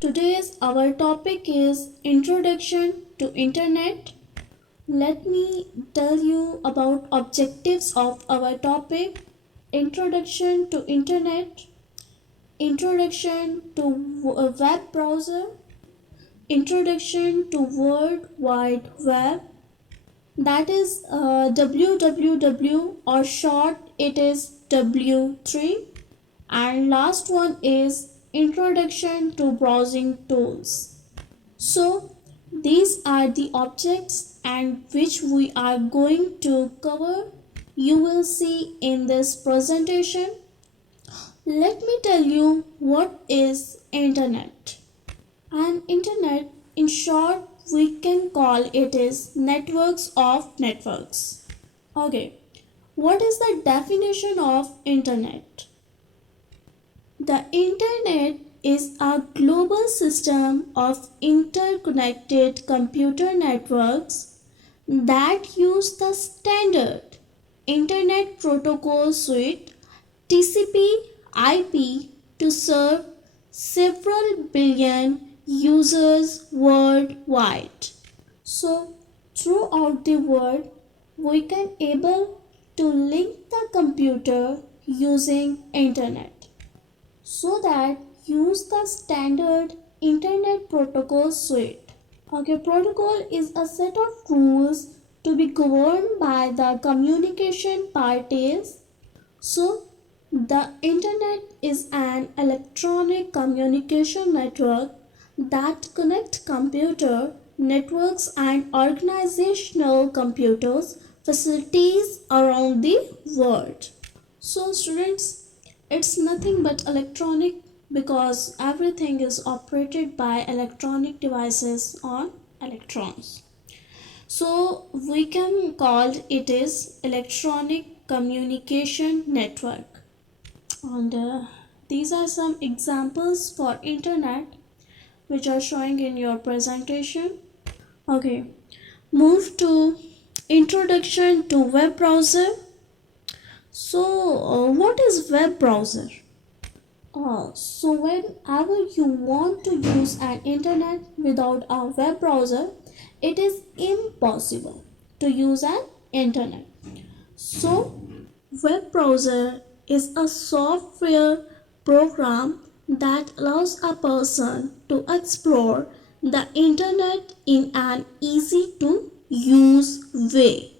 Today's our topic is Introduction to Internet. Let me tell you about objectives of our topic. Introduction to Internet, Introduction to a web browser, Introduction to World Wide Web, that is www, or short it is W3, and last one is Introduction to Browsing Tools. So these are the objects and which we are going to cover. You will see in this presentation. Let me tell you what is internet. An internet, in short, we can call it is networks of networks. Okay, what is the definition of internet? The internet is a global system of interconnected computer networks that use the standard Internet Protocol Suite TCP/IP to serve several billion users worldwide. So throughout the world we can able to link the computer using internet, so that use the standard Internet Protocol Suite. Okay, protocol is a set of rules to be governed by the communication parties. So the internet is an electronic communication network that connects computer networks and organizational computers facilities around the world. So students, it's nothing but electronic because everything is operated by electronic devices on electrons. So we can call it is electronic communication network. And these are some examples for internet which are showing in your presentation. Okay, move to introduction to web browser. So what is web browser? So whenever you want to use an internet without a web browser, it is impossible to use an internet. So web browser is a software program that allows a person to explore the internet in an easy to use way.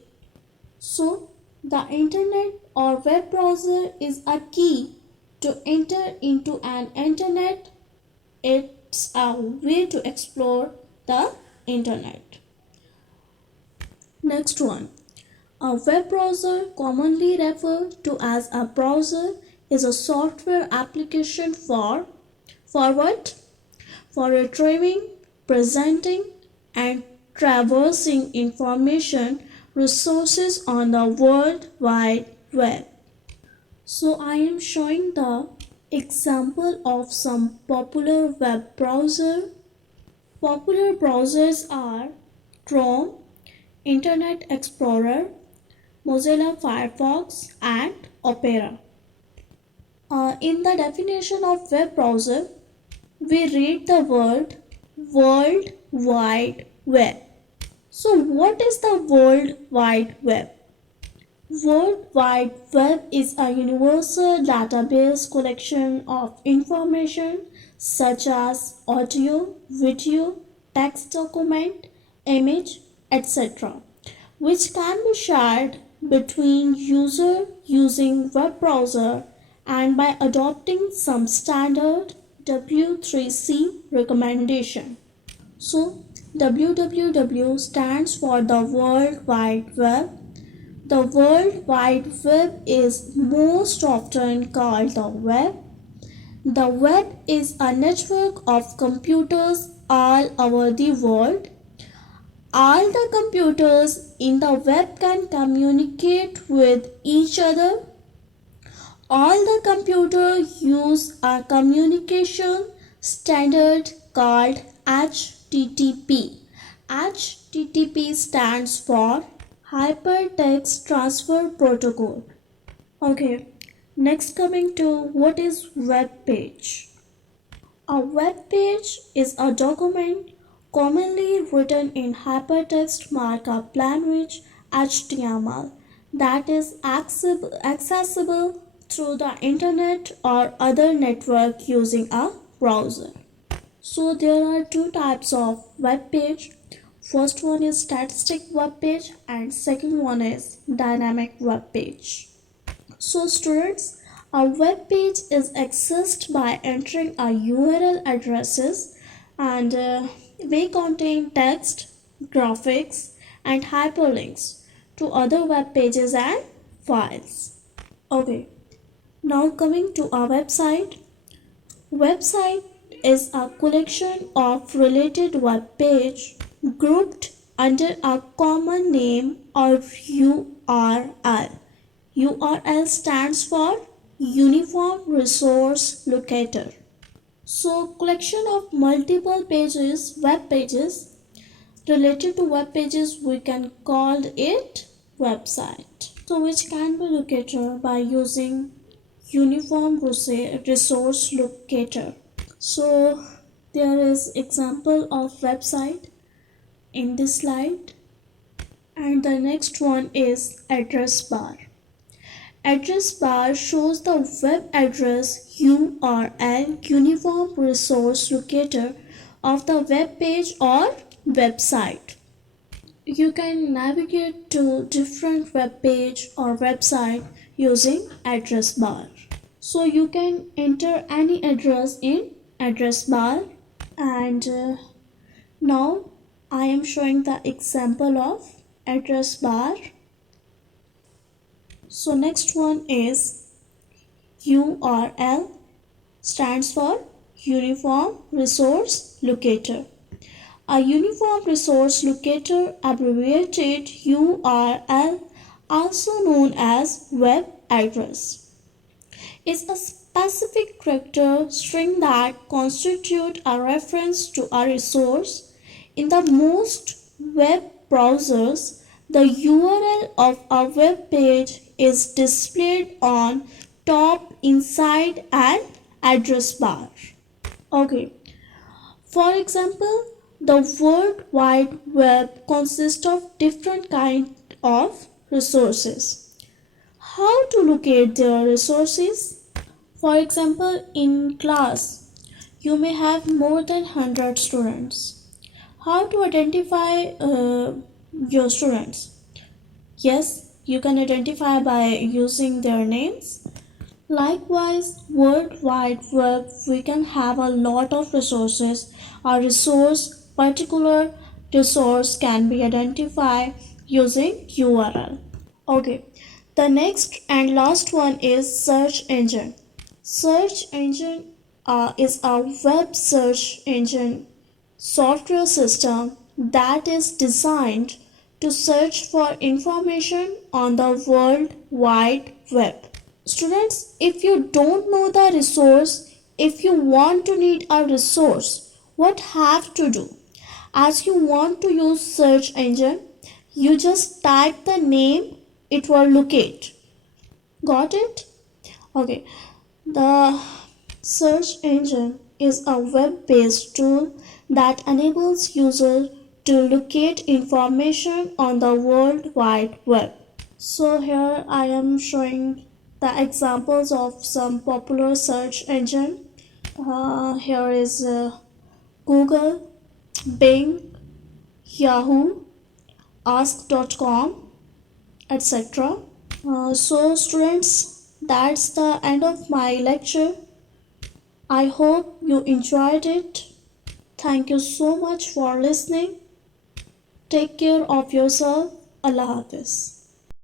So the internet or web browser is a key to enter into an internet. It's a way to explore the internet. Next one. A web browser, commonly referred to as a browser, is a software application for what? For retrieving, presenting, and traversing information resources on the World Wide Web. So I am showing the example of some popular web browser. Popular browsers are Chrome, Internet Explorer, Mozilla Firefox, and Opera. In the definition of web browser, we read the word World Wide Web. So what is the World Wide Web? World Wide Web is a universal database collection of information such as audio, video, text document, image, etc., which can be shared between user using web browser and by adopting some standard W3C recommendation. So www stands for the World Wide Web. The World Wide Web is most often called the web. The web is a network of computers all over the world. All the computers in the web can communicate with each other. All the computers use a communication standard called HTTP. HTTP stands for Hypertext Transfer Protocol. Okay, next coming to what is web page. A web page is a document commonly written in hypertext markup language HTML that is accessible through the internet or other network using a browser. So there are two types of web page. First one is static web page and second one is dynamic web page. So students, a web page is accessed by entering a URL addresses and may contain text, graphics and hyperlinks to other web pages and files. Okay, now coming to our website. Website is a collection of related web page grouped under a common name or URL. URL stands for Uniform Resource Locator. So collection of multiple pages, web pages related to web pages, we can call it website. So which can be located by using Uniform Resource Locator. So there is example of website in this slide, and the next one is address bar. Address bar shows the web address URL Uniform Resource Locator of the web page or website. You can navigate to different web page or website using address bar. So you can enter any address in address bar, and now I am showing the example of address bar. So next one is URL, stands for Uniform Resource Locator. A Uniform Resource Locator, abbreviated URL, also known as web address, is a specific character string that constitutes a reference to a resource. In the most web browsers, the URL of a web page is displayed on top, inside an address bar. Okay, for example, the World Wide Web consists of different kinds of resources. How to locate their resources? For example, in class, you may have more than 100 students. How to identify your students? Yes, you can identify by using their names. Likewise, World Wide Web, we can have a lot of resources. Particular resource can be identified using URL. Okay, the next and last one is search engine. Search engine is a web search engine software system that is designed to search for information on the World Wide Web. Students, if you don't know the resource, if you want to need a resource, what have to do? As you want to use search engine, you just type the name, it will locate. Got it? Okay. The search engine is a web-based tool that enables users to locate information on the World Wide Web. So here I am showing the examples of some popular search engine. Here is Google, Bing, Yahoo, Ask.com, etc. So students, that's the end of my lecture. I hope you enjoyed it. Thank you so much for listening. Take care of yourself. Allah Hafiz.